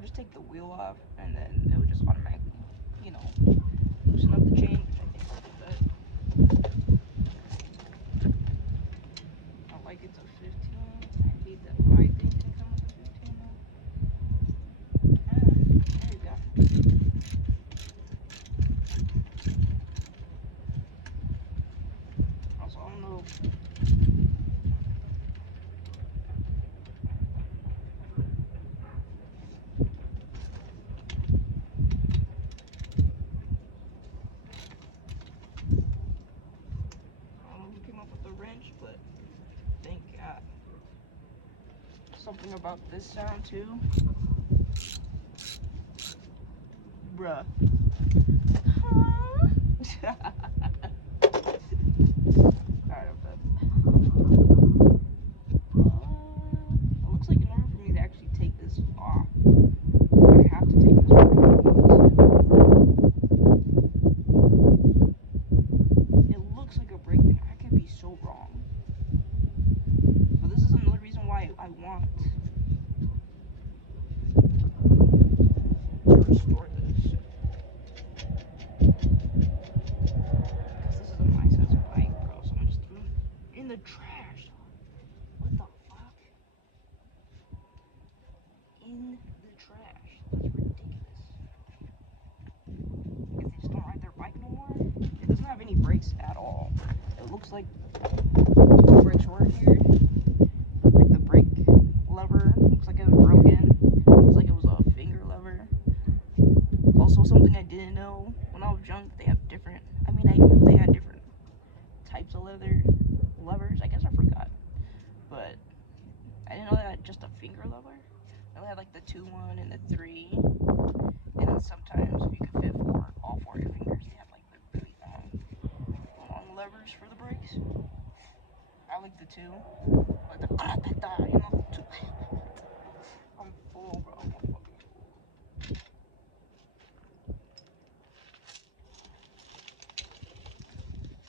would just take the wheel off, and then it would just automatically, you know, loosen up the chain, which I think will do that. I like it's a 15. I hate that my thing can come with a 15 though. Ah, there you go. Also, I don't know. I don't know who came up with the wrench, but thank God. Something about this sound too. Bruh. Alright, I'm done. It looks like in order for me to actually take this off, I have to take this off. It looks like a brake thing. I could be so wrong. But this is another reason why I want to restore this. Because this is a nice ass bike, bro. So I'm just throwing it in the trash. What the fuck? In the trash. That's ridiculous. I guess they just don't ride their bike no more. It doesn't have any brakes at all. It looks like the brakes were here. Like the brake lever looks like it was broken. Looks like it was a finger lever. Also, something I didn't know when I was young, they have different. I mean, I knew they had different types of leather levers. I guess I forgot, but I didn't know they had just a finger lever. They had like the 2-1 and the 3, and then sometimes if you could fit all four of your fingers, they have like the really long levers for the brakes. I like the 2, like the you know, 2. I'm full, bro. I'm fucking full.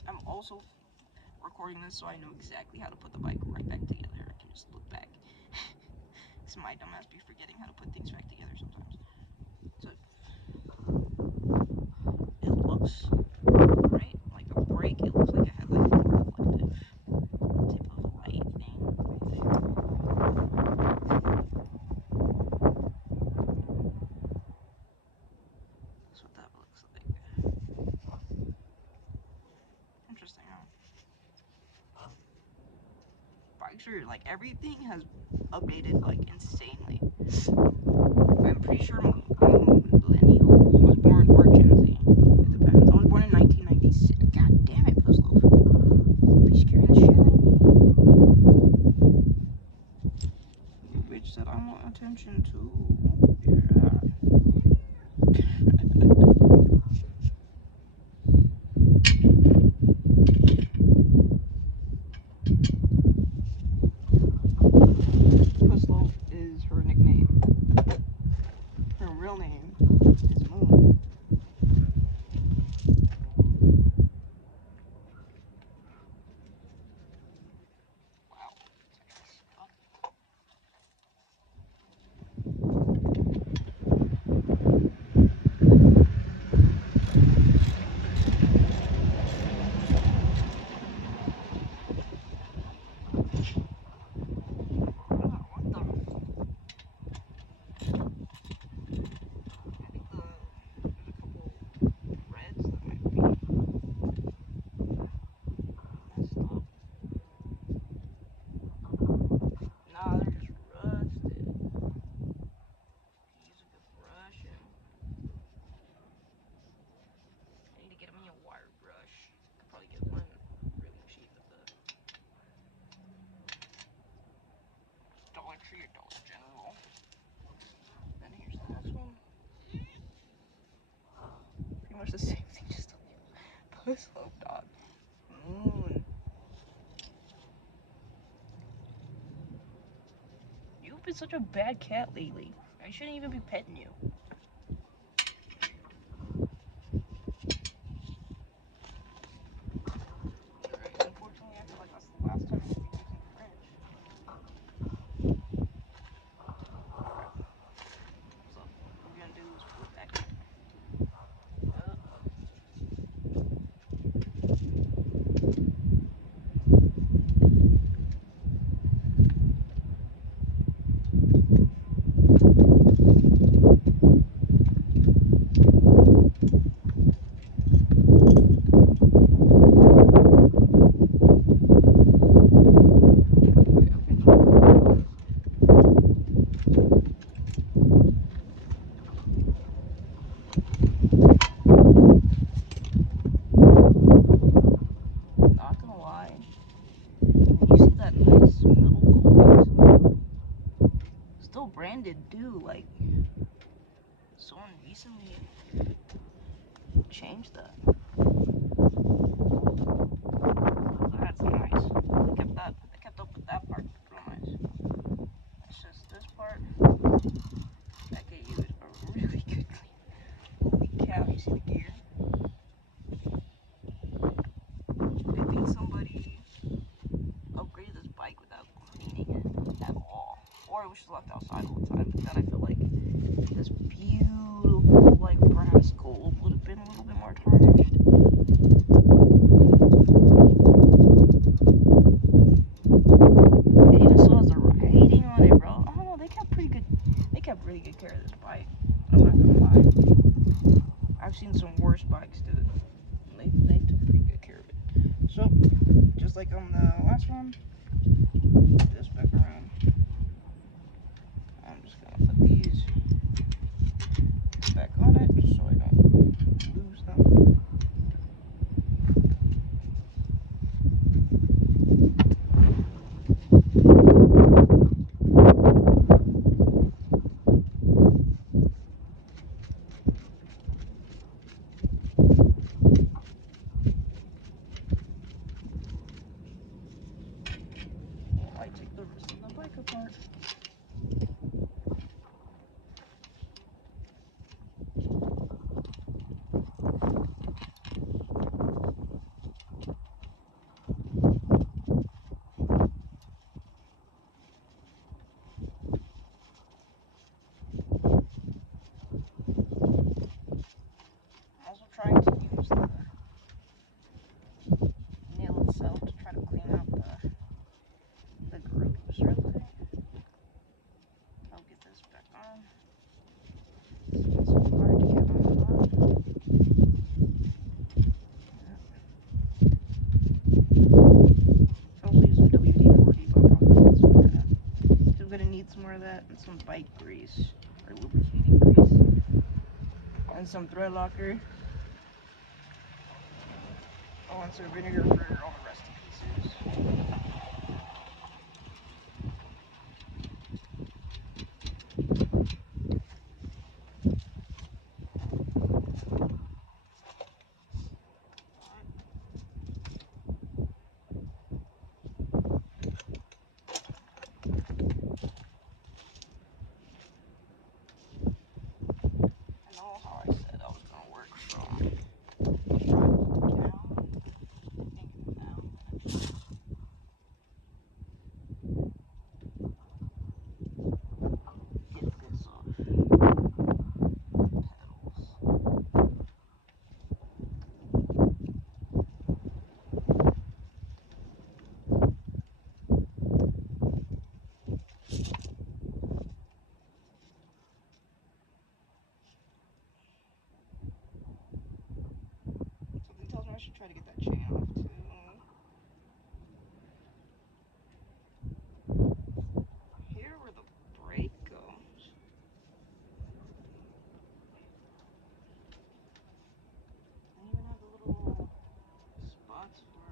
I'm also recording this so I know exactly how to put the bike right back together. I can just look back. It's my dumbass be forgetting how to put things back together sometimes. So it looks right, like the brake. It looks like it had like a reflective type of light thing right there. That's what that looks like. Interesting, huh? Bikes are like everything has updated like insanely. I'm pretty sure I'm a millennial. I was born or Gen Z. It depends. I was born in 1996. God damn it, Puzzle. Be scaring the shit out of me. You bitch said I want attention too. Yeah. Puzzle is her nickname. Her real name is Moon. Wow. Nah, they're just rusted. Use a good brush and I need to get me a wire brush. Could probably get one really cheap at the Dollar Tree or Dollar General. Then here's the next one. Pretty much the same thing, just a Puzzle dog. Moon. You've been such a bad cat lately. I shouldn't even be petting you. Alright, unfortunately, I feel like that's the last time I'm gonna be using the wrench. What's up? branded too. Like someone recently changed that. That's nice. They kept up with that part. Real nice. It's just this part that could use a really good clean. Holy cow! You see the gear? I think somebody upgraded this bike without cleaning it at all, or it was just left outside all the time. But then I feel like this beautiful like brass gold would have been a little bit more tarnished. It even still has the writing on it, bro. I don't know. They kept really good care of this bike. I'm not gonna lie. I've seen some worse bikes, dude. They took pretty good care of it. So, just like on the last one, this back around. I'm just gonna put these back on it just so I don't lose them. I take the rest of the bike apart. I'm also trying to use the nail itself to try to clean out the grooves real quick. I'll get this back on. It's hard to get on. Hopefully some WD-40, but I'll probably need some more of that. Still gonna need some more of that and some bike grease or lubricating grease and some thread locker. Oh, and some vinegar for all the rusty pieces. I know how I said I was gonna work from down. Get this off. Pedals. Something tells me I should try to get that chain off too. Here where the brake goes. I even have the little spots for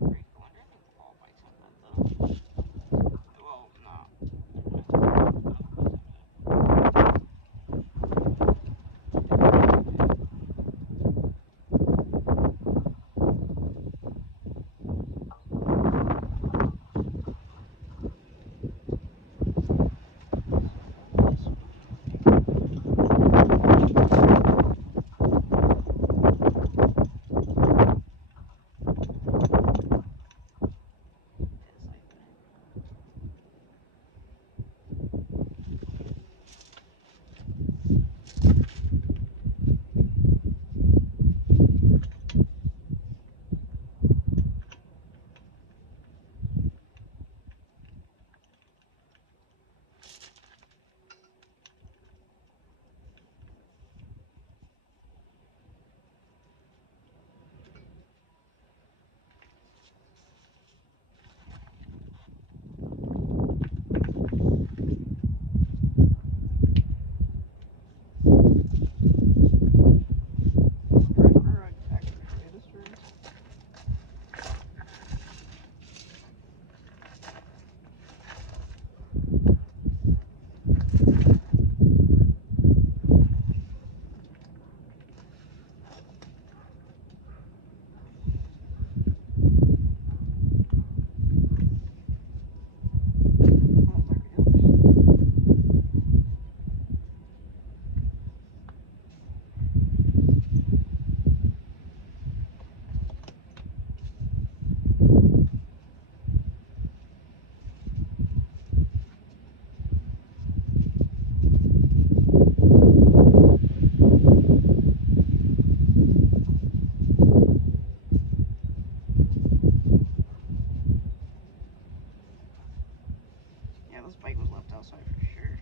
brake. I wonder if all bikes have that though. Well, no. this bike was left outside for sure.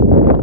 Was.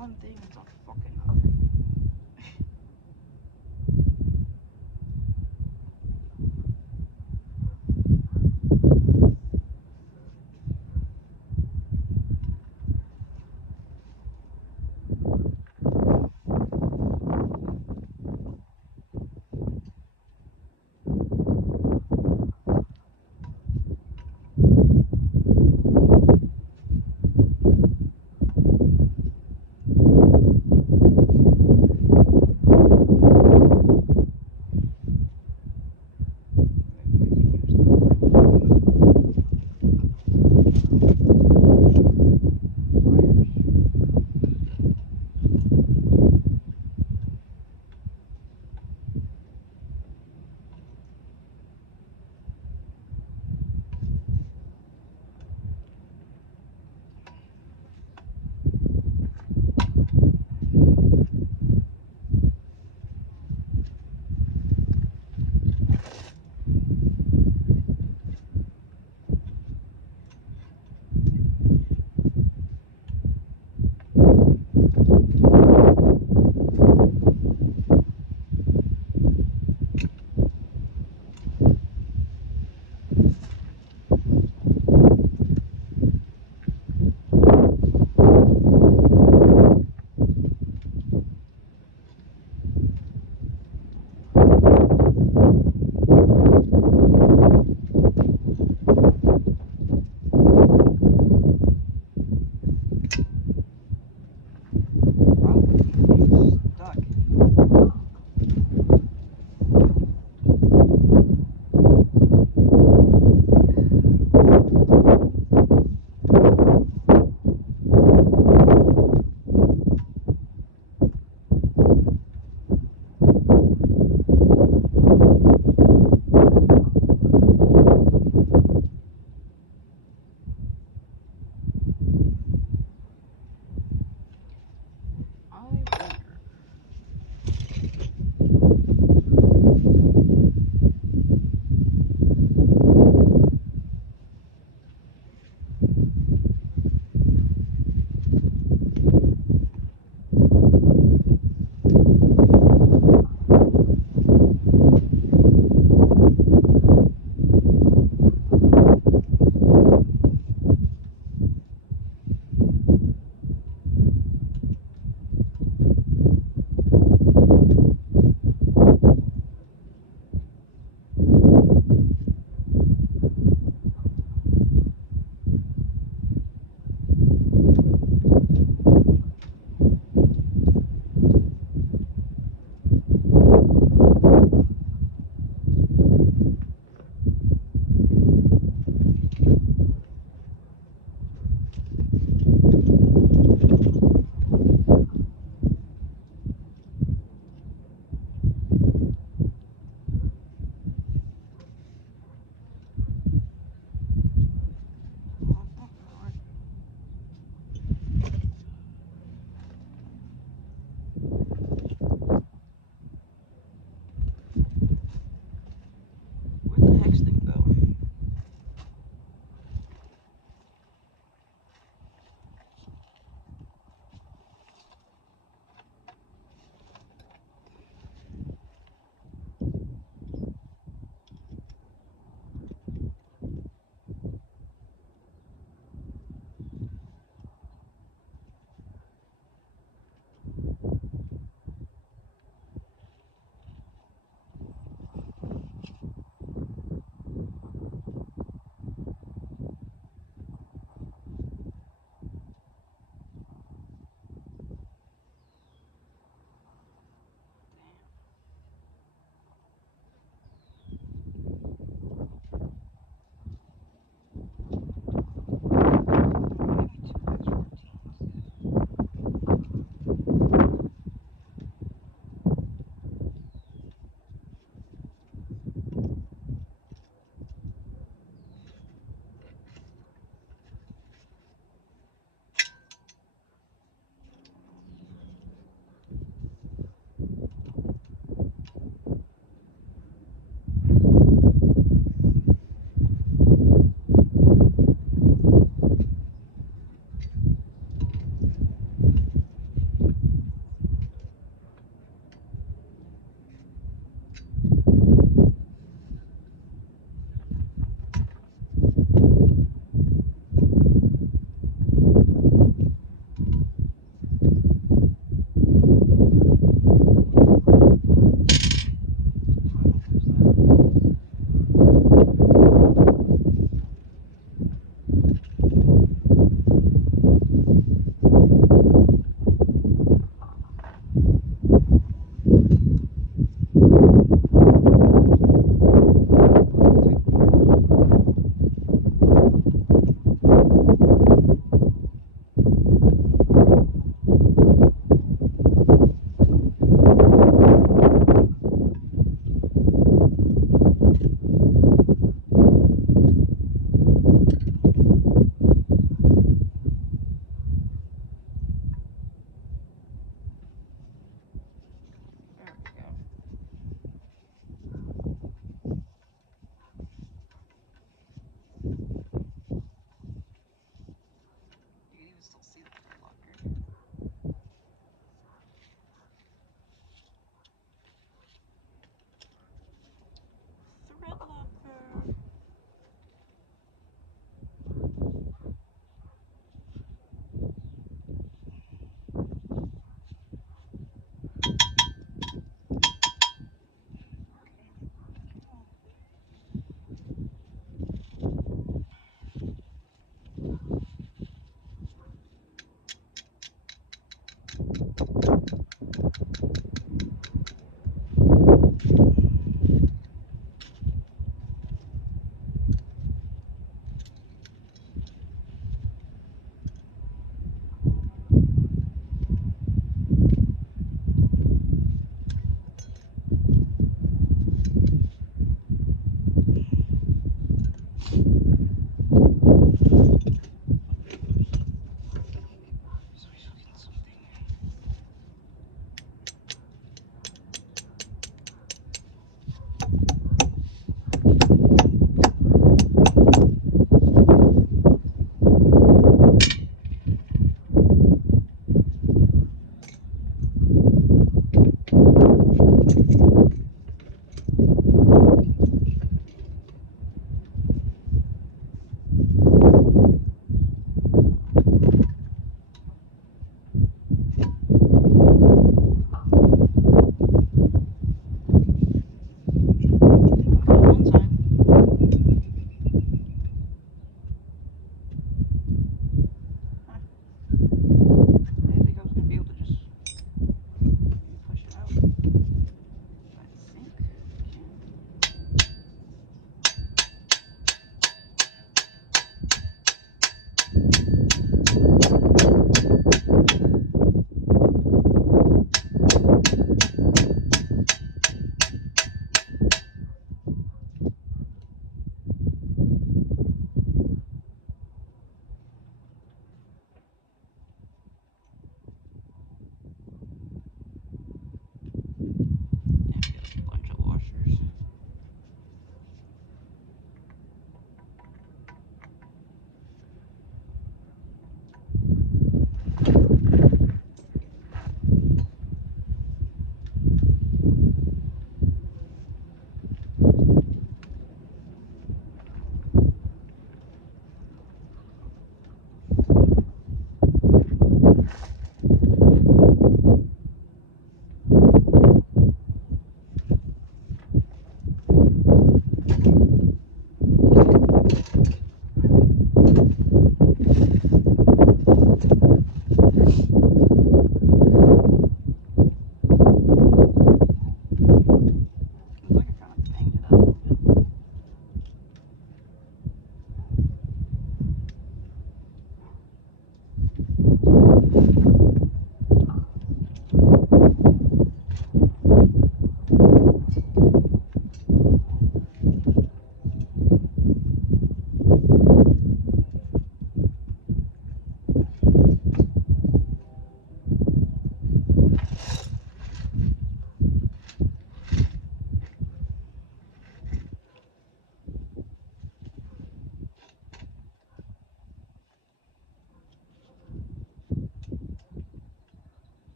one thing it's a fucking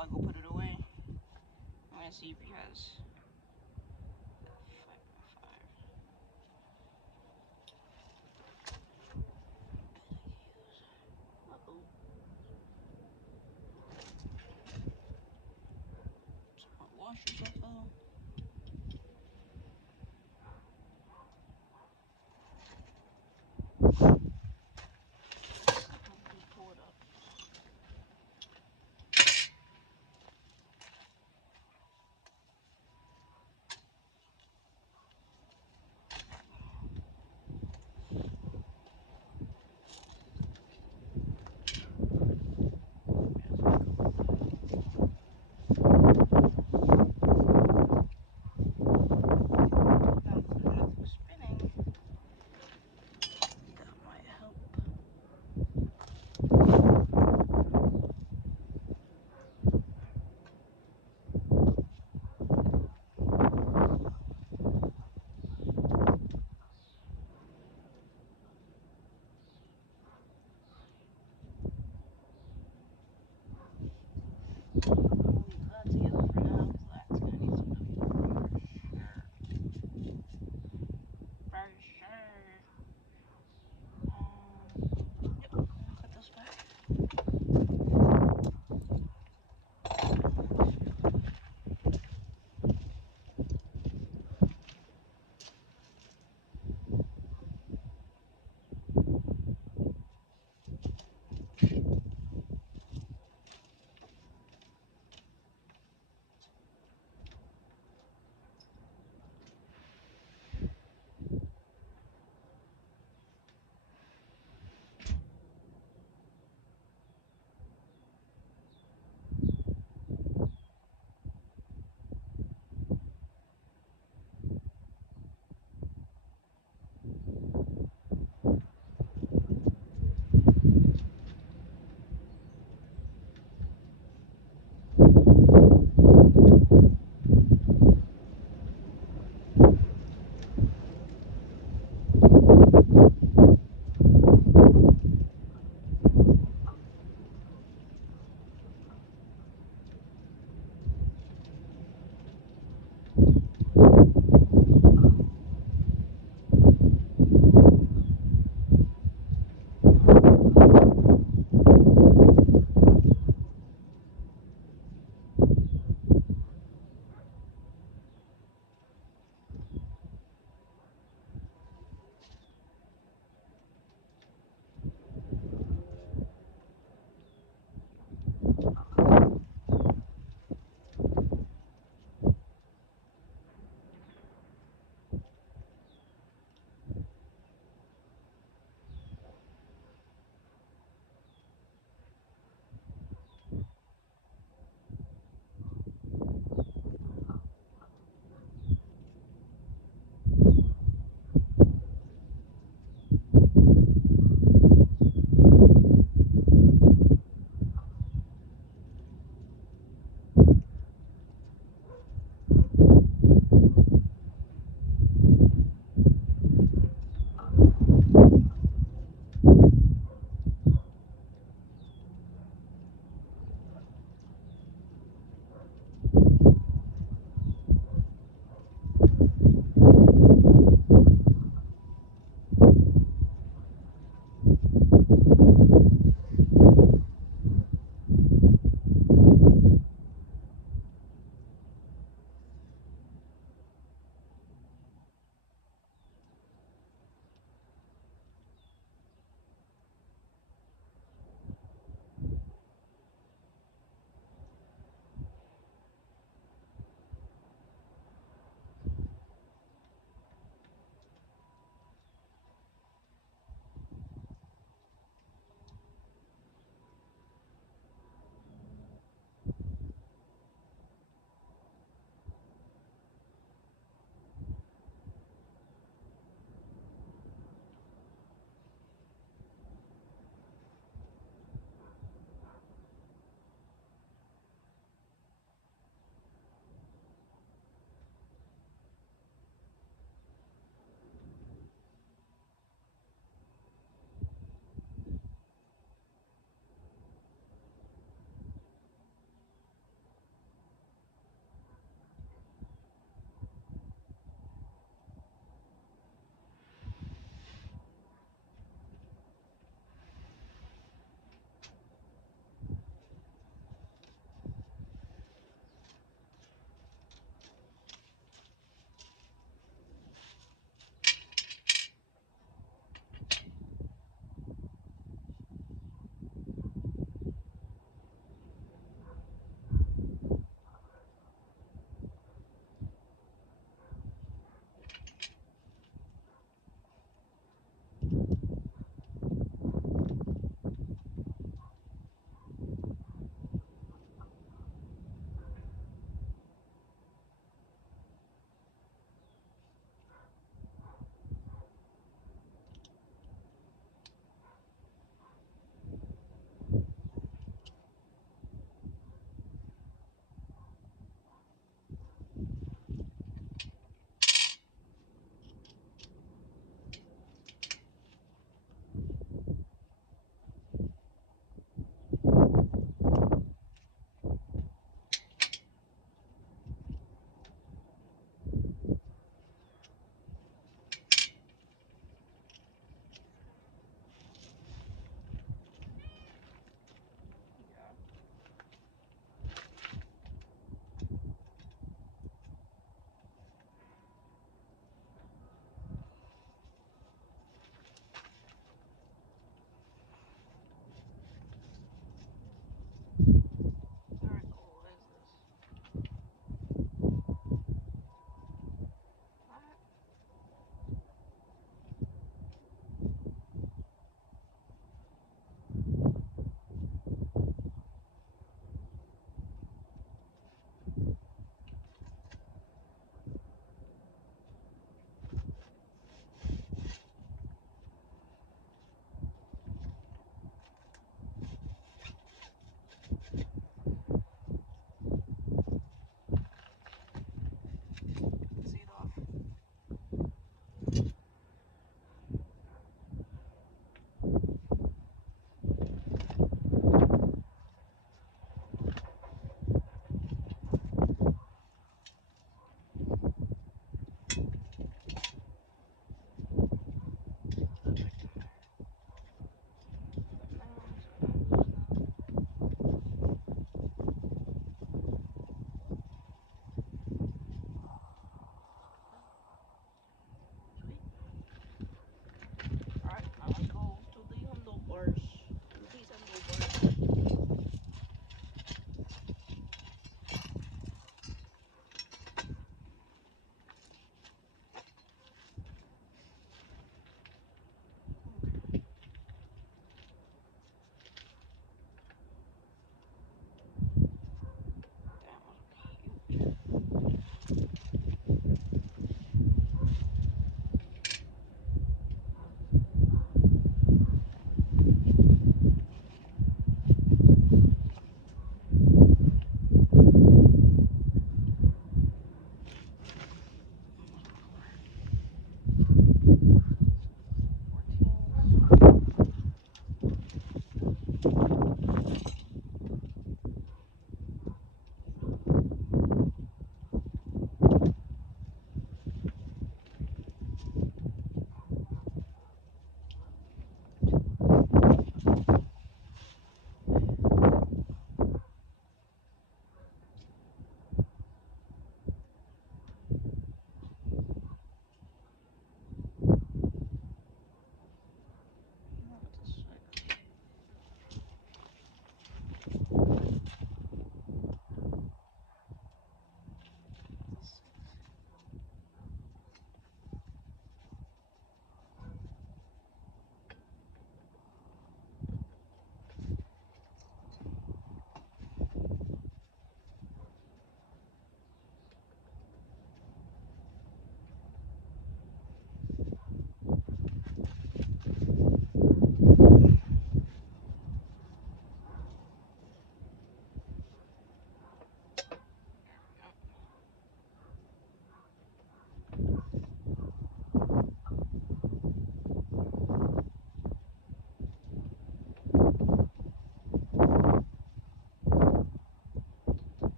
while I go put it away. I'm gonna see if he has 5x5. Uh-oh. Someone wash yourself out. Pull it up.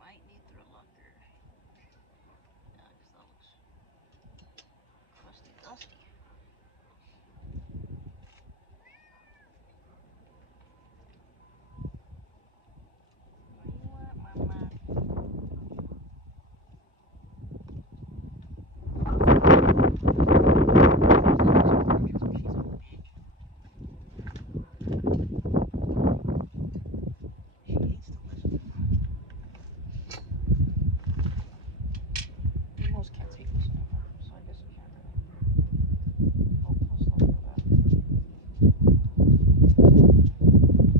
Might need through longer. Yeah, because that looks crusty, dusty. Where you at, mama? She hates to listen. Most cats hate